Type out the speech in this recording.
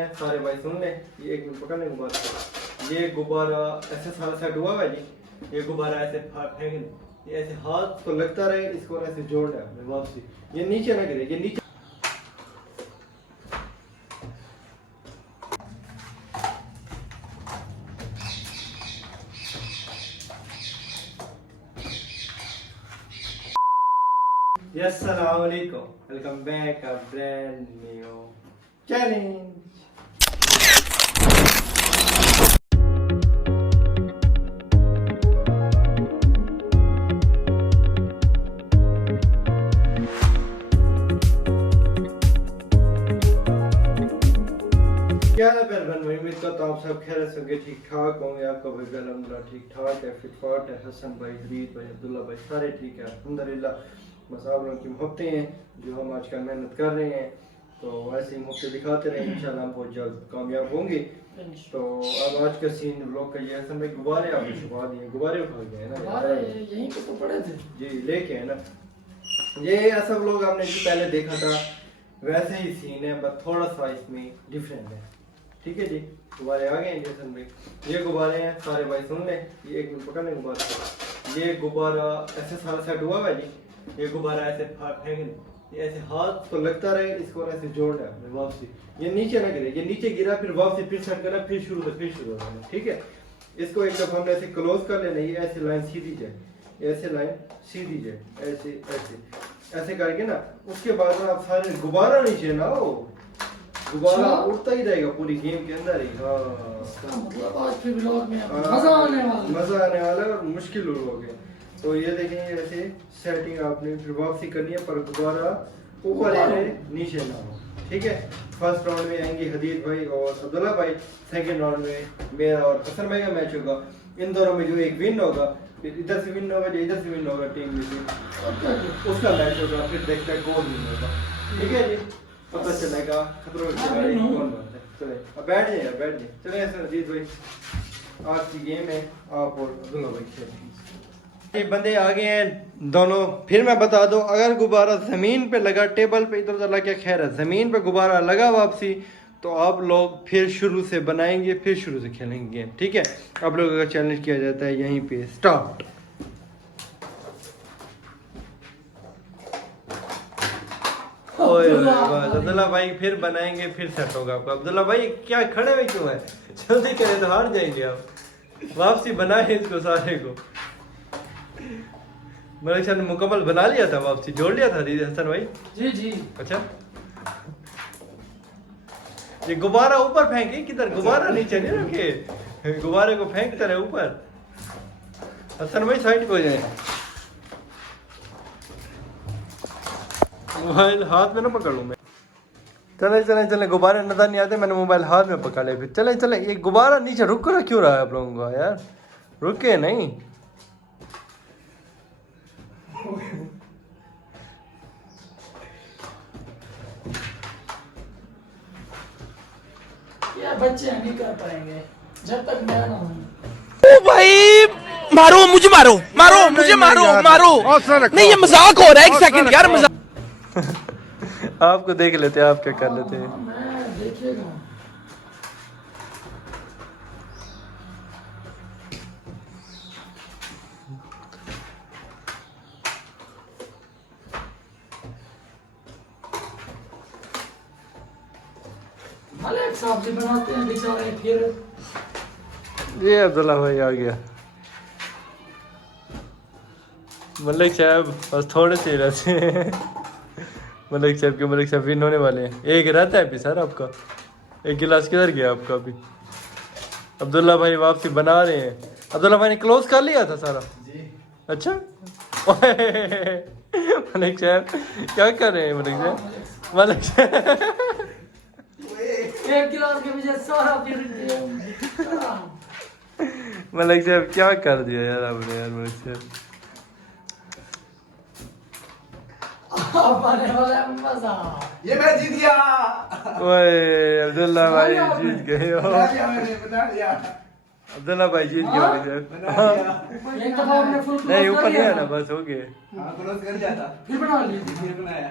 हैं सारे भाई सुन लें। ये एक मिनट पकड़ने गुब्बारा, ये गुब्बारा ऐसे सारा सेट हुआ है जी। ये गुब्बारा ऐसे फेंकने, ये ऐसे हाथ को लगता रहे, इसको ऐसे जोड़ना है वापसी, ये नीचे ना गिरे, ये नीचे। अस्सलाम वालेकुम, welcome back a brand new challenge. क्या है पहलवान भाई, उम्मीद करता हूँ आप सब खैरियत से होंगे, ठीक ठाक होंगे। आपका भाई अल्हम्दुलिल्लाह ठीक ठाक है, फिट फाट है। हसन भाई, हबीब भाई, अब्दुल्ला भाई सारे ठीक है अल्हम्दुलिल्लाह। बस आप लोगों की मोहब्बतें हैं जो हम आजकल मेहनत कर रहे हैं, तो वैसे ही मोहब्बतें दिखाते रहे, इंशाल्लाह हम बहुत जल्द कामयाब होंगे। तो अब आज का सीन ब्लॉग का ये है, हसन भाई गुब्बारे आपने छुपा दिए, गुब्बारे उठा गए ना यहीं पे तो पड़े थे जी, लेके है ना। ये ऐसा ब्लॉग आपने जो पहले देखा था वैसे ही सीन है, बस थोड़ा सा इसमें डिफरेंट है। ठीक है जी, गुब्बारे आ गए हैं जैसन भाई, ये गुब्बारे हैं सारे भाई सुन लें। ये एक मिनट पकड़ने गुब्बारा, ये गुब्बारा ऐसे सारा सेट हुआ है जी। ये गुब्बारा ऐसे फेंकने, ये ऐसे हाथ को लगता रहे, इसको ऐसे जोड़ना है वापसी, ये नीचे ना गिरे, ये नीचे गिरा फिर वापसी फिर सेट करना, फिर शुरू होना है। ठीक है, इसको एक दफा हमने ऐसे क्लोज कर लेना, ये ऐसे लाइन सीधी जाए, ऐसे लाइन सीधी जाए, ऐसे ऐसे ऐसे करके ना। उसके बाद ना आप सारे गुब्बारा नीचे ना हो, गुब्बारा उड़ता ही रहेगा पूरी गेम के अंदर ही। हाँ, इसका मतलब आज फिर व्लॉग में मजा आने वाला है और मुश्किल हो गया। तो ये देखें, ऐसे सेटिंग आपने फिर वापसी करनी है, पर गुब्बारा ऊपर रहे नीचे ना हो। ठीक है, फर्स्ट राउंड में आएंगे हदीद भाई और अब्दुल्ला भाई, सेकंड राउंड में मेरा और हसन भाई का मैच होगा। इन दोनों में जो एक विन होगा, फिर इधर से विन होगा, जो इधर से विन होगा टीम में से उसका मैच होगा, फिर देखते हैं कौन विन होगा। ठीक है जी, पता चलेगा खतरों के खिलाड़ी कौन बनता है। चले अब बैठ जाइए चले ऐसे हदीद भाई, आज की गेम है, आप और अब्दुल्ला भाई खेलेंगे। ये बंदे आ गए हैं दोनों। फिर मैं बता दूं, अगर गुब्बारा ज़मीन पे लगा, टेबल पे इधर उधर लगा, खैर है, ज़मीन पे गुब्बारा लगा वापसी, तो आप लोग फिर शुरू से बनाएंगे, फिर शुरू से खेलेंगे गेम। ठीक है, आप लोगों का चैलेंज किया जाता है यहीं पे स्टार्ट। अब्दुल्ला भाई फिर बनाएंगे, फिर सेट होगा आपका। अब्दुल्ला भाई क्या खड़े हुए क्यों है, जल्दी करें तो हार जाएंगे आप। वापसी बनाए इसको सारे को। मलिक सर ने मुकम्मल बना लिया था, वापसी जोड़ लिया था हसन भाई। जी जी, अच्छा, ये गुब्बारा ऊपर फेंके, किधर गुब्बारा नीचे नहीं रखे, गुब्बारे को फेंकते रहे ऊपर। हसन भाई साइड को जाए, मोबाइल हाथ में ना पकड़ूं मैं। चले गुब्बारे नजर नहीं आते, मैंने मोबाइल हाथ में पकड़ लिया। फिर चले ये गुब्बारा नीचे रुक रहा क्यों रहा है आप लोगों का यार, रुके नहीं। ये बच्चे नहीं कर पाएंगे जब तक मैं ना हूं। ओ भाई मारो मुझे, मारो मुझे, मारो नहीं, ये मजाक हो रहा है। एक सेकंड यार, मजाक। आपको देख लेते हैं, आप क्या कर लेते हैं। मैं देखिएगा, मलिक साहब जी बनाते हैं बेचारे। फिर ये अब्दुल्ला भाई आ गया। मलिक साहब बस थोड़े से रहते हैं। मलिक साहब विन होने वाले हैं। एक रहता है अभी सर आपका, एक गिलास किधर गया आपका अभी। अब्दुल्ला भाई वापसी बना रहे हैं। अब्दुल्ला भाई ने क्लोज कर लिया था सारा जी। अच्छा मलिक साहब क्या कर रहे हैं, मलिक साहब एक गिलास के पीछे सारा पीना। मलिक साहब क्या कर दिया यार आपने यार, मलिक साहब आने वाला है मजा। ये मैं जीत गया। ओए अब्दुल्ला भाई जीत गए हो। बना लिया। अब्दुल्ला भाई जीत गए हो सर। एक दफा हमने फुल नहीं ऊपर गया ना, बस हो गए। हाँ क्लोज कर दिया था, फिर बना ली। फिर बनाया।